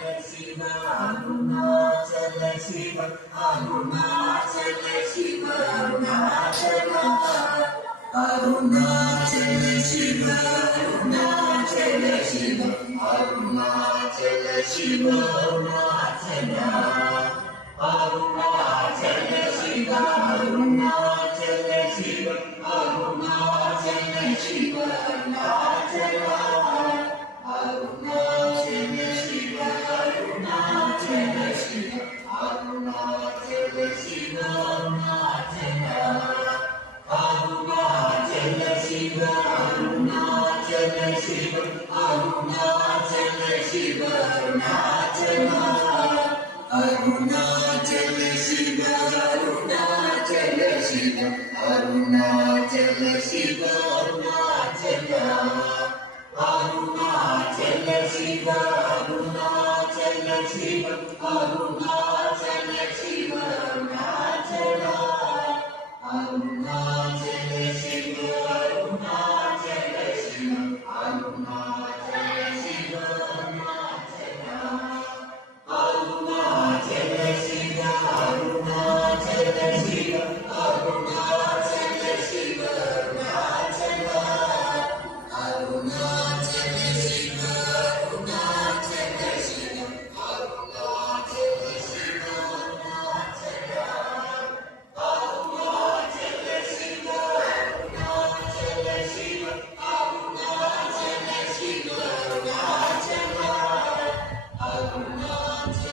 Shiv Arunachal Shiv Arunachal Shiv Arunachal Arunachal Shiv Arunachal Shiv Arunachal Shiv Arunachal Arunachal Shiv Arunachal Shiv Arunachal Shiv Arunachal Arunachal Shiv Arunachal Shiv Arunachal Shiv Arunachal Arunachal Shiv Arunachal Shiv Arunachal Shiv Arunachal Arunachal Shiv Arunachal Shiv Arunachal Shiv Arunachal Arunachal Shiv Arunachal Shiv Arunachal Shiv Arunachal Arunachal Shiv